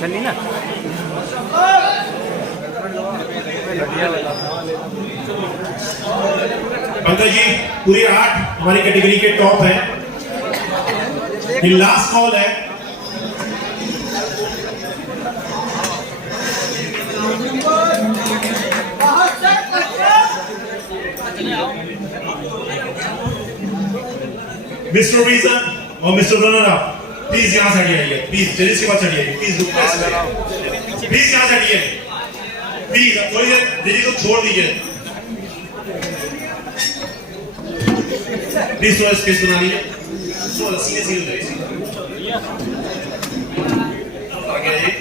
चलनी ना पंकज जी पूरे 8 हमारी कैटेगरी के टॉप है। ये लास्ट कॉल है। मिस्टर रीजन और मिस्टर रनर अप प्लीज यहां से हटिए, प्लीज जल्दी से बात हटिए, प्लीज प्लीज यहां से हटिए, प्लीज थोड़ी देर दीदी को छोड़ दीजिए, प्लीज थोड़ा स्पेस बना लीजिए, थोड़ा सीधे सीधे जाइए, आगे आइए,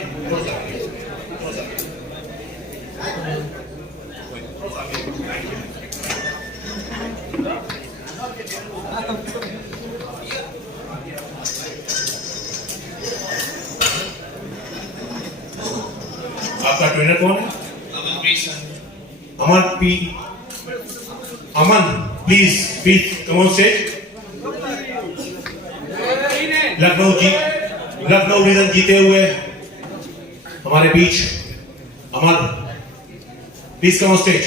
आपका ट्रेनर कौन है? Aman P. Aman please come on stage. Lucknow region जीते हुए हमारे बीच Aman please come on stage.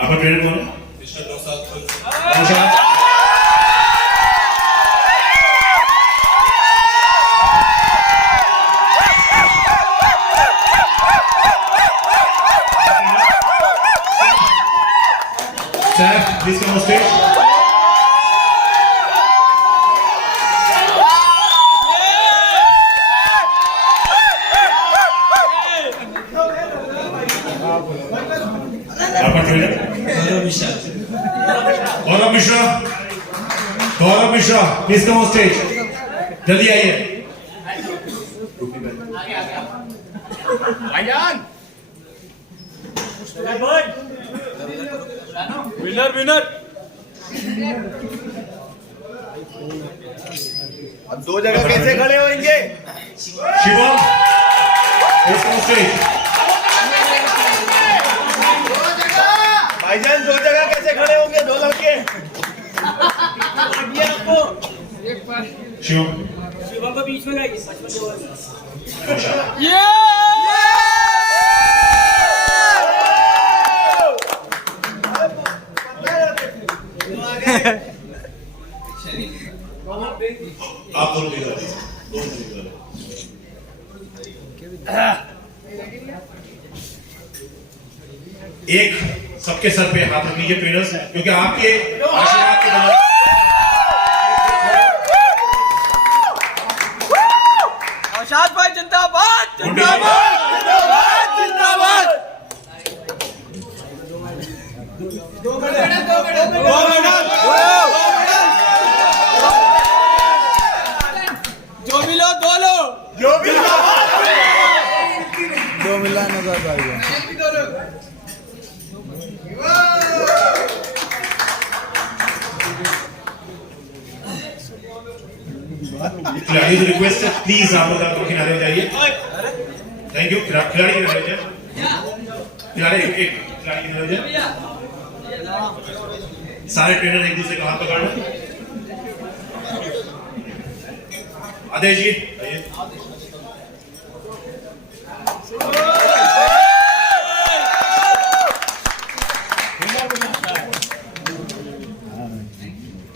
आपका ट्रेनर कौन है? Mister Naushad. Sir please come on stage. आपका trainer Gaurav Mishra please come on stage, जल्दी आइए। विनर अब 2 जगह कैसे खड़े होंगे? Shivam please come on stage. भाईजान 2 जगह कैसे खड़े होंगे 2 लड़के? शिवम को बीच में लाइए। आप दोनों इधर एक सबके सर पे हाथ रख लीजिए ट्रेनर्स, क्योंकि आपके आशीर्वाद के द्वारा नौशाद भाई जिंदाबाद जिंदाबाद जिंदाबाद जिंदाबाद। 2 मिनट जो भी लो 2 लो, जो भी 2 मिला नजर भाई। खिलाड़ी से रिक्वेस्ट है प्लीज आप लोग किनारे हो जाइए। Thank you. खिलाड़ी किनारे हो जाए, खिलाड़ी एक खिलाड़ी किनारे हो जाए। सारे ट्रेनर एक दूसरे का हाथ पकड़ना। आदेश जी आइए।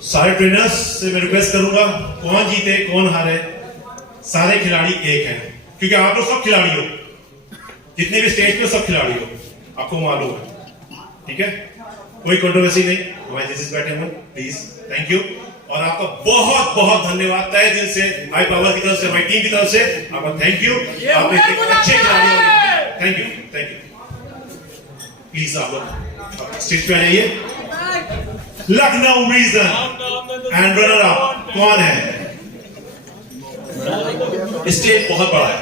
सारे ट्रेनर्स से मैं रिक्वेस्ट करूंगा, कौन जीते कौन हारे, सारे खिलाड़ी एक हैं, क्योंकि आप लोग सब खिलाड़ी हो, जितने भी स्टेज पे सब खिलाड़ी हो, आपको मालूम है, ठीक है? कोई कंट्रोवर्सी नहीं। हमारे जजेस बैठे हुए, प्लीज थैंक यू। और आपका बहुत बहुत धन्यवाद तहे दिल से, हाई पावर की तरफ से, हमारी टीम की तरफ से आपका थैंक यू। आपने अच्छे खिलाड़ी हो, thank you thank you. Please आप लोग स्टेज पे आ जाइए। Lucknow region and runner up कौन है? स्टेज बहुत बड़ा है।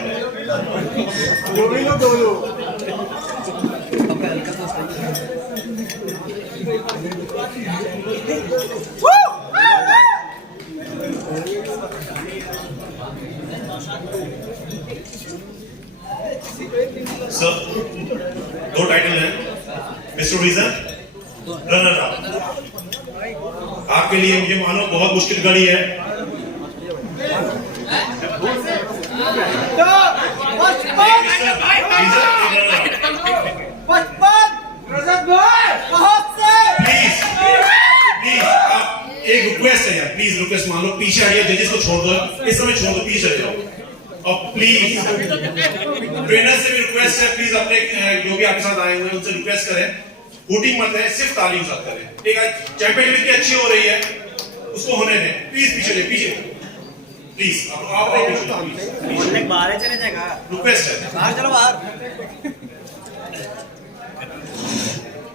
सर 2 टाइटल हैं, मिस्टर रीजन, रनर अप। आपके लिए मुझे मानो बहुत मुश्किल घड़ी है। प्लीज एक रिक्वेस्ट है यार, प्लीज रिक्वेस्ट मान लो, पीछे आइए, जजेस को छोड़ दो, इस समय छोड़ दो, पीछे चले जाओ। और प्लीज ट्रेनर से भी रिक्वेस्ट है, प्लीज अपने जो भी आपके साथ आए हुए हैं उनसे रिक्वेस्ट करें, हूटिंग मत है, सिर्फ ताली के साथ करें। ठीक है, चैंपियनशिप की अच्छी हो रही है, उसको होने दें। प्लीज पीछे पीछे प्लीज, आप पीछे बाहर चले जाएगा, रिक्वेस्ट है। बाहर चलो बाहर।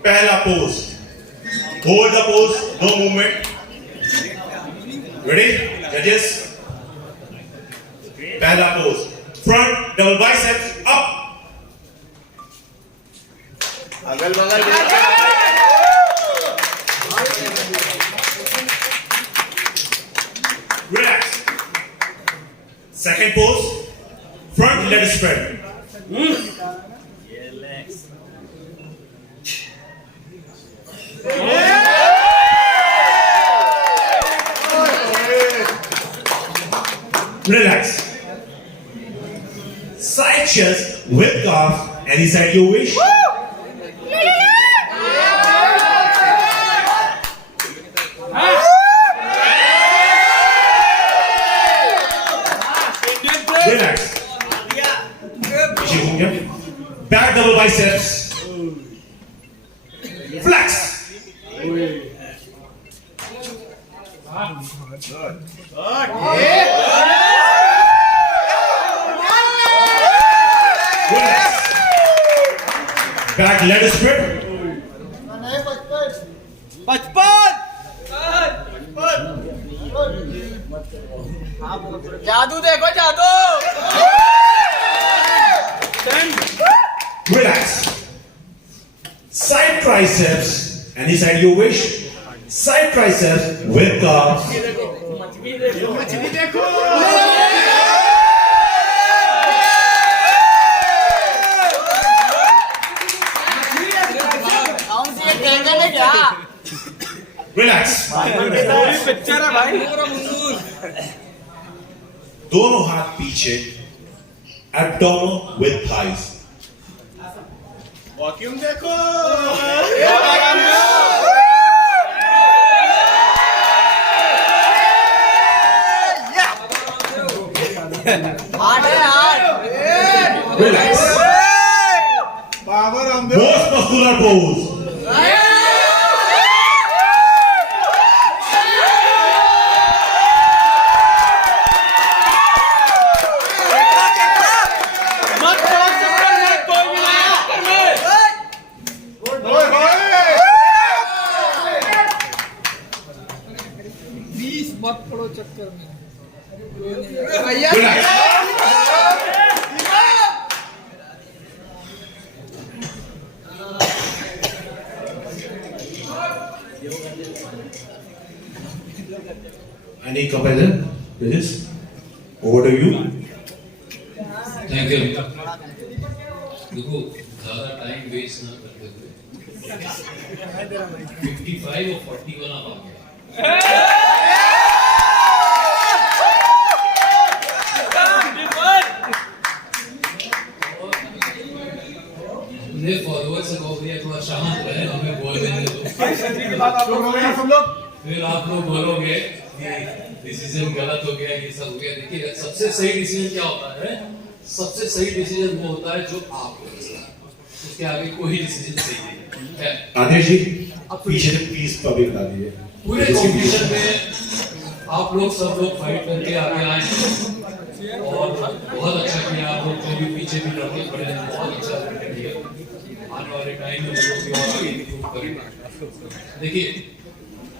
पहला pose, hold the pose, no movement. Ready जजेस? पहला pose, front double biceps up, अगल बगल relax. Second pose, front leg spread, relax. Side chest with calf, any side you wish. Relax. Back double biceps. Flex. Back leg spread. 55 जादू देखो जादू। Relax. Side triceps, any side you wish. Side triceps with calves. मछली देखो। Relax. Picture है भाई। दोनों हाथ पीछे, abdomen with thighs. वॉक्यूम देखो। Relax. Most muscular pose. मत पड़ो चक्कर में। Relax. Any comparison? This over to you. Thank you. देखो ज़्यादा टाइम वेस्ट ना करते हुए 55 और 41 आप आ गए। फॉलोअर से कहो भैया थोड़ा शांत रहे, हमें बोलने दे दो। फिर आप लोग बोलोगे कि डिसीजन गलत हो गया, ये सब हो गया। देखिए सबसे सही डिसीजन क्या होता है? सबसे सही डिसीजन वो होता है जो आप लोग, उसके आगे कोई डिसीजन सही नहीं है। आदेश जी पीछे से प्लीज पब्लिक बता दीजिए। पूरे कॉम्पिटिशन में आप लोग सब लोग फाइट करके आगे आए और बहुत अच्छा किया। आप लोग जो भी पीछे भी लड़के खड़े हैं बहुत अच्छा किया। आने वाले टाइम में लोग भी और आगे improve करेंगे। देखिए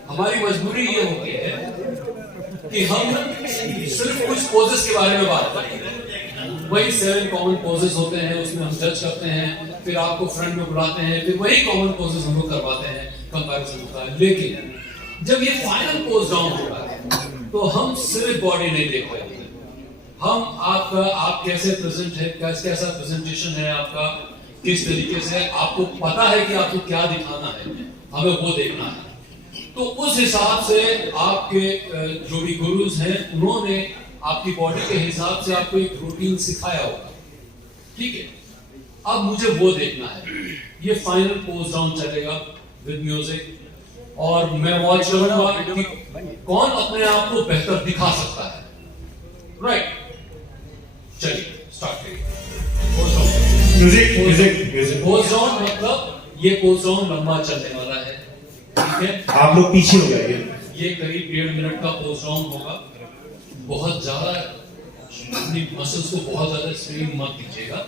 हमारी मजबूरी ये होती है कि हम सिर्फ कुछ पोजेस के बारे में बात करें। वही 7 कॉमन पोजेस होते हैं, उसमें हम जज करते हैं, फिर आपको फ्रंट में बुलाते हैं, फिर वही कॉमन पोजेस हम लोग करवाते हैं, कंपैरिजन होता है। लेकिन जब ये फाइनल पोज डाउन होता है तो हम सिर्फ बॉडी नहीं देख रहे होते, आप कैसे प्रेजेंट है, कैसा प्रेजेंटेशन है आपका, किस तरीके से आपको पता है कि आपको क्या दिखाना है, हमें वो देखना है। तो उस हिसाब से आपके जो भी गुरुज हैं उन्होंने आपकी बॉडी के हिसाब से आपको एक रूटीन सिखाया होगा, ठीक है। अब मुझे वो देखना है। ये फाइनल पोज डाउन चलेगा विद म्यूजिक और मैं वॉच करूंगा कि कौन अपने आप को बेहतर दिखा सकता है, राइट। चलिए स्टार्ट करिए। म्यूजिक पोज डाउन मतलब ये पोज डाउन लंबा चलने वाला है, ठीक है। आप लोग पीछे हो जाइए। ये करीब 1.5 मिनट का पोज डाउन होगा। बहुत ज्यादा अपनी मसल्स को बहुत ज्यादा स्ट्रेन मत दीजिएगा,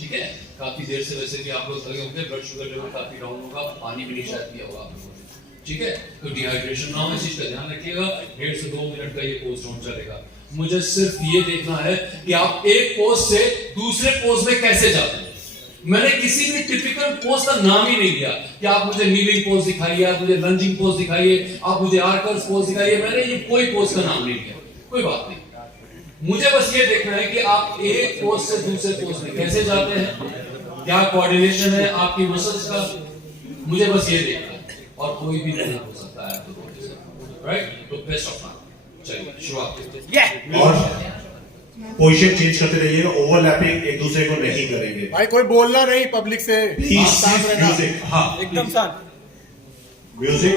ठीक है। काफी देर से वैसे भी आप लोग थके होंगे, ब्लड शुगर लेवल काफी डाउन होगा, पानी भी नहीं शायद पिया होगा आप लोगों ने, ठीक है। तो डिहाइड्रेशन ना हो, इस चीज का ध्यान रखिएगा। 1.5 से 2 मिनट का ये पोज डाउन चलेगा। मुझे सिर्फ ये देखना है कि आप एक पोज से दूसरे पोज में कैसे जाते हैं। मैंने किसी भी टिपिकल पोज का नाम ही नहीं दिया कि आप मुझे नीलिंग पोज दिखाइए, आप मुझे लंजिंग पोज दिखाइए, आप मुझे आर्कर्स पोज दिखाइए। मैंने ये कोई पोज का नाम नहीं दिया, कोई बात नहीं। मुझे बस ये देखना है कि आप एक पोज से दूसरे पोज में कैसे जाते हैं, क्या कोऑर्डिनेशन है आपकी मसल्स का, मुझे बस ये देखना है। और कोई भी नहीं हो सकता है आपको बॉडी से, राइट। तो बेस्ट ऑफ लक। चलिए शुरुआत करते हैं। और पोजीशन चेंज करते रहिएगा, ओवरलैपिंग एक दूसरे को नहीं करेंगे। भाई कोई बोलना नहीं पब्लिक से, प्लीज शांत रहना। म्यूजिक। हाँ एकदम शांत। म्यूजिक।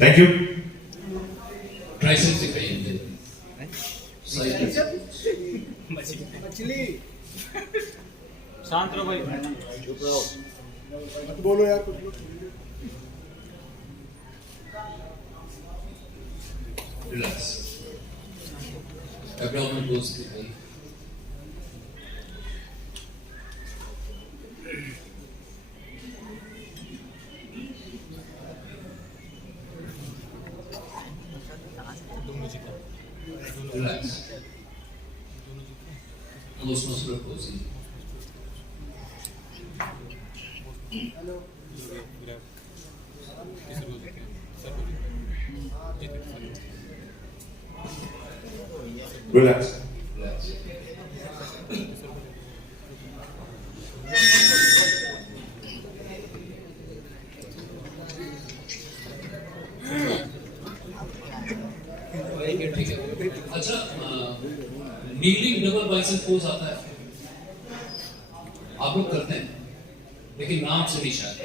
Thank you. ट्राइसेप्स दिखाइए मुझे। मछली। शांत रहो भाई। मत बोलो यार कुछ। रिलैक्स। एब्डोमेन क्लोज कीजिए। Relax. Close muscular closing. Relax. ठीक है। अच्छा, नीलिंग डबल बाइसेप पोज आता है, आप लोग करते हैं, लेकिन नाम से नहीं शायद।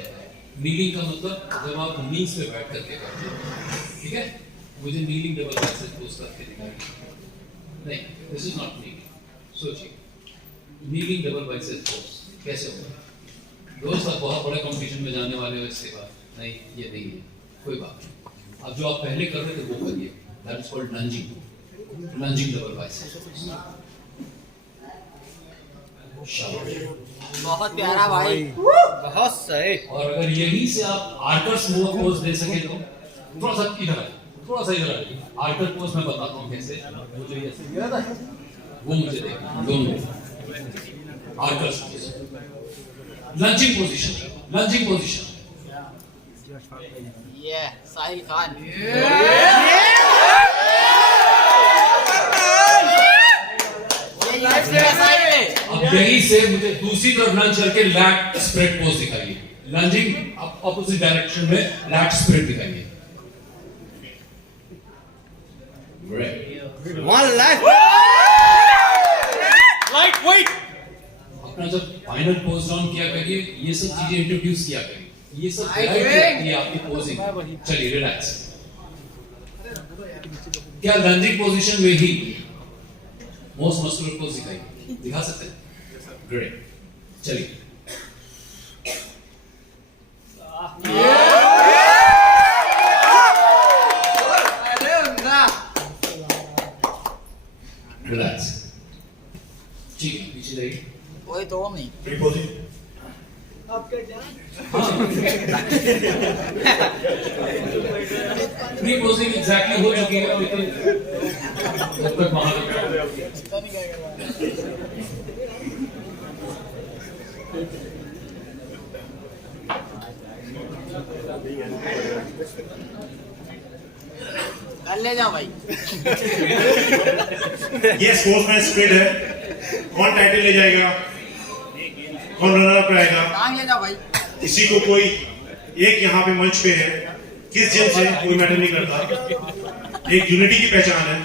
नीलिंग का मतलब जब आप नीज पे बैठ करके करते हैं, ठीक है? मुझे नीलिंग डबल बाइसेप पोज करके दिखाइए। नहीं, दिस इज नॉट नीलिंग। सोचिए, नीलिंग डबल बाइसेप पोज कैसे होगा? दोस्त आप बहुत बड़े कंपटीशन में जाने वाले हो, इसके बाद नहीं, ये नहीं है, कोई बात नहीं। अब जो आप पहले कर रहे थे वो करिए। That is called lunging, lunging double bicep. बहुत प्यारा भाई, बहुत सही। और अगर यही से आप आर्कर स्मूथ पोज दे सके तो थोड़ा सा इधर आइए, थोड़ा सा इधर आइए। आर्कर पोज मैं बताता हूँ कैसे, मुझे ऐसे वो मुझे देखना, दोनों archer pose, lunging position, lunging position. ये साहिल खान, अब यही से मुझे दूसरी तरफ लंज करके लैट स्प्रेड पोज दिखाइए। लंजिंग ऑपोजिट डायरेक्शन में लैट स्प्रेड दिखाइए। Light weight. अपना जब फाइनल पोज डाउन किया करिए, ये सब चीजें इंट्रोड्यूस किया करिए, ये सब ये आपकी पोजिंग। चलिए रिलैक्स। क्या लंजिंग पोजीशन में ही मोस्ट मस्कुलर पोज दिखाइए, दिखा सकते हैं? ग्रेट, चलिए। रिलैक्स, ठीक है, पीछे जाइए। कोई तो नहीं। Free posing. Pre posing exactly हो चुकी है, लेकिन जब तक कर ले जाओ भाई। ये स्पोर्ट्समैन स्पिरिट है। कौन टाइटल ले जाएगा, कौन रनर अप रहेगा, टांग ले जाओ भाई। किसी को कोई एक यहाँ पे मंच पे है, किस जिम से कोई मैटर नहीं करता। एक यूनिटी की पहचान है।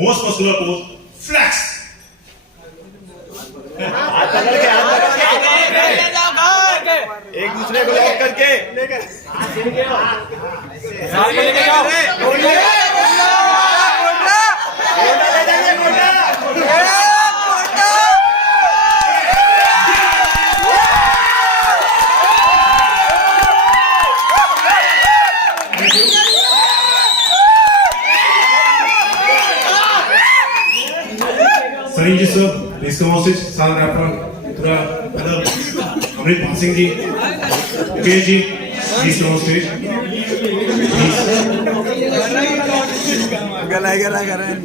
Most muscular pose flex. एक दूसरे को लॉक करके लेकर Salim ji sir, please come on stage. साथ रैपर पूरा Amrit Singh ji, Mukesh ji, please come on stage. गला गला कर रहे हैं।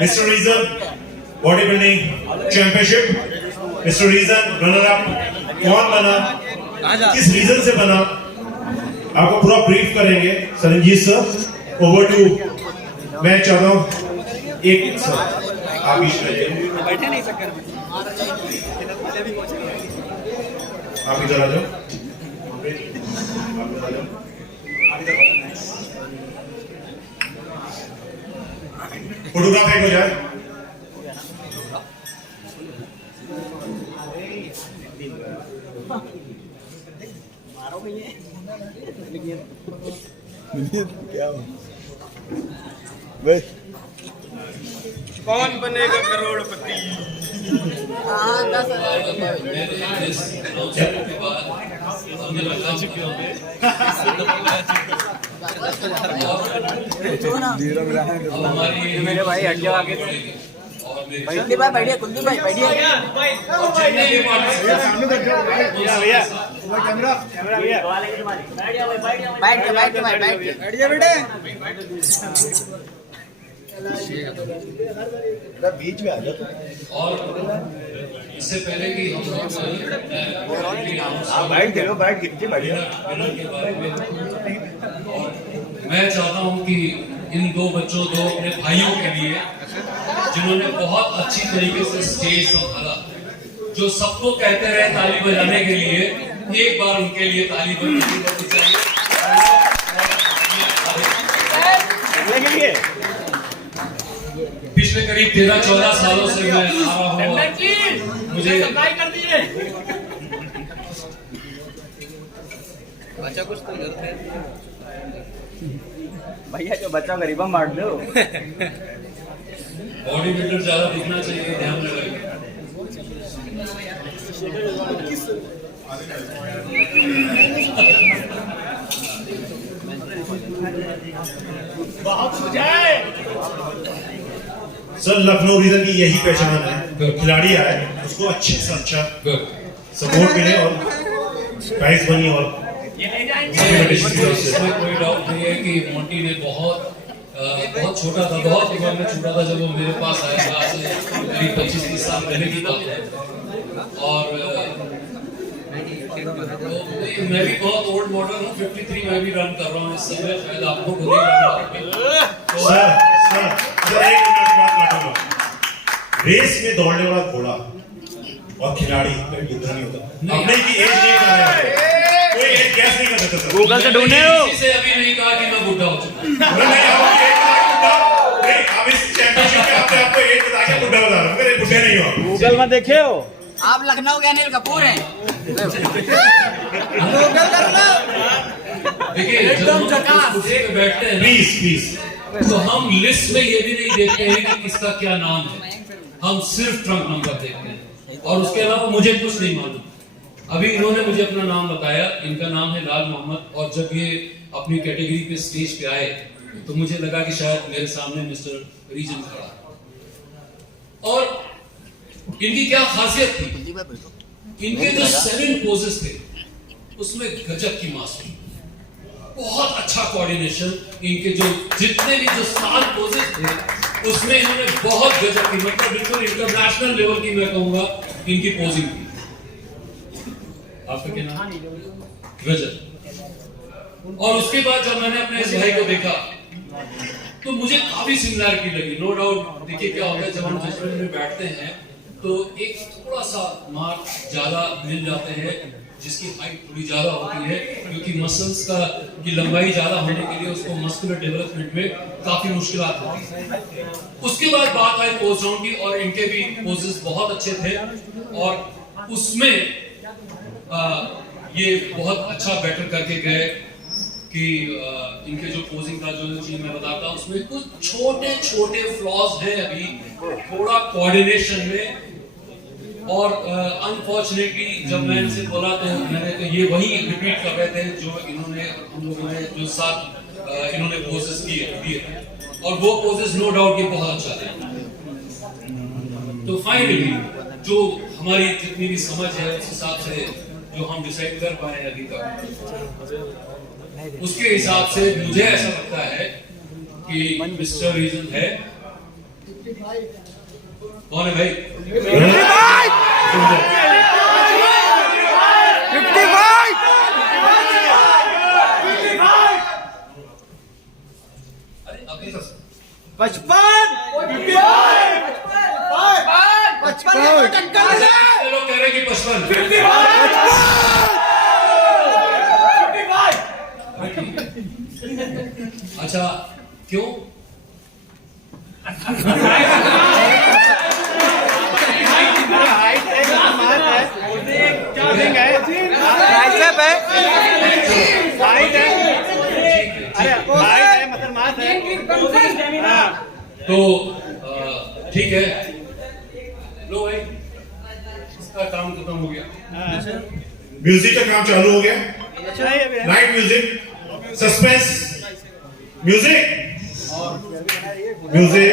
Mister region body building championship, mister region runner up कौन बना, किस रीजन से बना, आपको पूरा ब्रीफ करेंगे सलीमजीत सर। Over to. मैं चाहता हूं एक सर आप बीच में बैठे नहीं चक्कर में। आप इधर आ जाओ, आप इधर आ जाओ। फोटोग्राफ एक हो जाए। क्या बस कौन बनेगा करोड़पति? हाँ 10,000 के बाद हमने लगा अब हमारी मेरे भाई हट जाओ आगे। कुलदीप भाई बैठिए, कुलदीप भाई बैठिए। भैया कैमरा भैया बैठ के बैठ के भाई बैठ के बैठ जा बेटे। बीच में आ जाओ। और इससे पहले कि हम लोग बैठ गए बैठ गए बढ़िया विनर के बारे में, और मैं चाहता हूं कि इन दो बच्चों, दो अपने भाइयों के लिए जिन्होंने बहुत अच्छी तरीके से स्टेज संभाला, जो सबको कहते रहे ताली बजाने के लिए, एक बार उनके लिए ताली बजानी चाहिए। पिछले करीब 13-14 सालों से मैं आ रहा हूँ, मुझे बच्चा कुछ तो जरूरत है भैया जो बच्चा गरीबा मार दो बॉडी बिल्डर ज्यादा दिखना चाहिए, ध्यान लगाइए। सर लखनऊ रीजन की यही पहचान है, खिलाड़ी आए उसको अच्छे से अच्छा सपोर्ट मिले और प्राइज बनी, और इसमें कोई डाउट नहीं है कि मोंटी ने बहुत छोटा था, बहुत उम्र में छोटा था जब वो मेरे पास आया था, आज से करीब 25-30 साल पहले की बात है। और मैं भी बहुत ओल्ड मॉडल हूँ, 53 मैं भी रन कर रहा हूँ इस समय, शायद आपको खुद ही लग रहा है। सर एक मिनट की बात काटूंगा। रेस में दौड़ने वाला घोड़ा और खिलाड़ी कभी बुद्धा नहीं होता। अपने की एज नहीं बता रहे, कोई एज गैस नहीं कर सकता सर। गूगल से ढूंढे हो किसी से अभी नहीं कहा कि मैं बुढ़ा हो चुका हूं। नहीं, आप इस चैंपियनशिप में अपने आपको एज बता के बुढ़ा बता रहे हो, मेरे बुढ़े नहीं हो। गूगल में देखे हो आप लखनऊ के अनिल कपूर हैं देखिए जब हम कुर्सी पे बैठते हैं प्लीज तो हम लिस्ट में ये भी नहीं देखते हैं कि किसका क्या नाम है, हम सिर्फ ट्रंक नंबर देखते हैं, और उसके अलावा मुझे कुछ नहीं मालूम। अभी इन्होंने मुझे अपना नाम बताया, इनका नाम है लाल मोहम्मद, और जब ये अपनी कैटेगरी पे स्टेज पे आए तो मुझे लगा कि शायद मेरे सामने मिस्टर रीजन खड़ा है। और इनकी क्या खासियत थी, इनके जो 7 पोजेस थे उसमें गजब की मास्टरी, बहुत अच्छा कोऑर्डिनेशन, इनके जो जितने भी जो 7 पोजेस थे उसमें इन्होंने बहुत गजब की, मतलब बिल्कुल इंटरनेशनल लेवल की मैं कहूंगा इनकी पोजिंग थी। आपका क्या नाम? गजब। और उसके बाद जब मैंने अपने इस भाई को देखा तो मुझे काफी सिमिलरिटी लगी, नो डाउट। देखिए क्या होता है जब हम जजमेंट में बैठते हैं तो एक थोड़ा सा मार्क ज्यादा मिल जाते हैं, जिसकी हाइट थोड़ी ज्यादा होती है, क्योंकि मसल्स की लंबाई ज्यादा होने के लिए उसको मस्कुलर डेवलपमेंट में काफी मुश्किलात होती है। उसके बाद बात आई पोज राउंड की, और इनके भी पोजेस बहुत अच्छे थे, और उसमें ये बहुत अच्छा बेटर करके गए कि इनके जो पोजिंग का जो चीज मैं बताता हूँ उसमें कुछ छोटे छोटे फ्लॉज हैं अभी थोड़ा कोऑर्डिनेशन में, और अनफॉर्चुनेटली जब मैं इनसे बोला तो मैंने तो ये वही रिपीट कर रहे थे जो इन्होंने हम लोगों ने जो 7 इन्होंने पोजेस दिए, और वो पोजेस नो डाउट ये बहुत अच्छा थे। तो फाइनली जो हमारी जितनी भी समझ है उस हिसाब से जो हम डिसाइड कर पाए अभी तक, उसके हिसाब से मुझे ऐसा लगता है कि मिस्टर रीजन है। कौन है भाई? 55 लोग कह रहे कि 55। अच्छा क्यों? तो ठीक है, लो भाई इसका काम खत्म हो गया। म्यूजिक का काम चालू हो गया, light music, suspense music, music.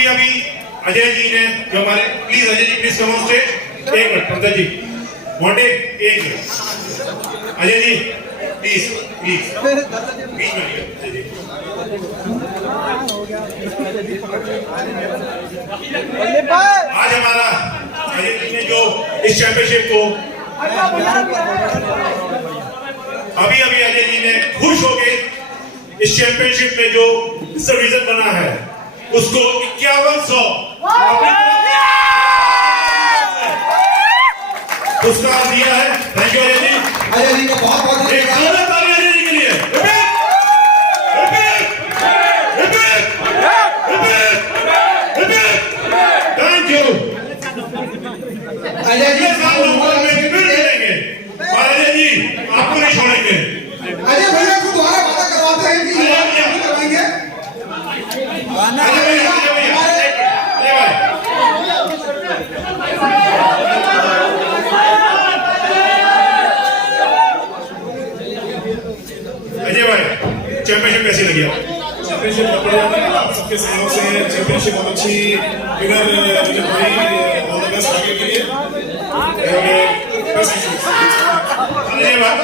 अभी अभी अजय जी ने जो हमारे, please Ajay ji please come on stage. एक मिनट पंकज जी, मोटे एक minute, Ajay ji please please बीच में आइए अजय जी। आज हमारा अजय जी ने जो इस चैंपियनशिप को अभी अभी अजय जी ने खुश होके इस चैंपियनशिप में जो रिजल्ट बना है उसको 5100 पुरस्कार दिया है। Thank you Ajay ji. अजय जी का बहुत बहुत एक जोरदार ताली अजय जी के लिए। Thank you. अजय जी फिर मिलेंगे और अजय जी आपको नहीं छोड़ेंगे। अजय भैया को दोबारा वादा करवाते हैं कि ये नहीं करवाएंगे। अजय भैया, अजय भैया, अजय भाई अजय भाई चैंपियनशिप कैसी लगी आपको? चैंपियनशिप बढ़िया है, आप सबके सहयोग से चैंपियनशिप बहुत अच्छी विनर मुझे भाई ऑल द बेस्ट आगे के लिए।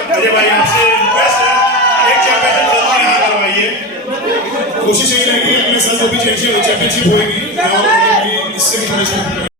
अजय भाई आपसे रिक्वेस्ट है, एक चैंपियनशिप जल्दी यहाँ करवाइए। कोशिश यही रहेगी अगले साल जो भी चैंपियनशिप होगी और इससे भी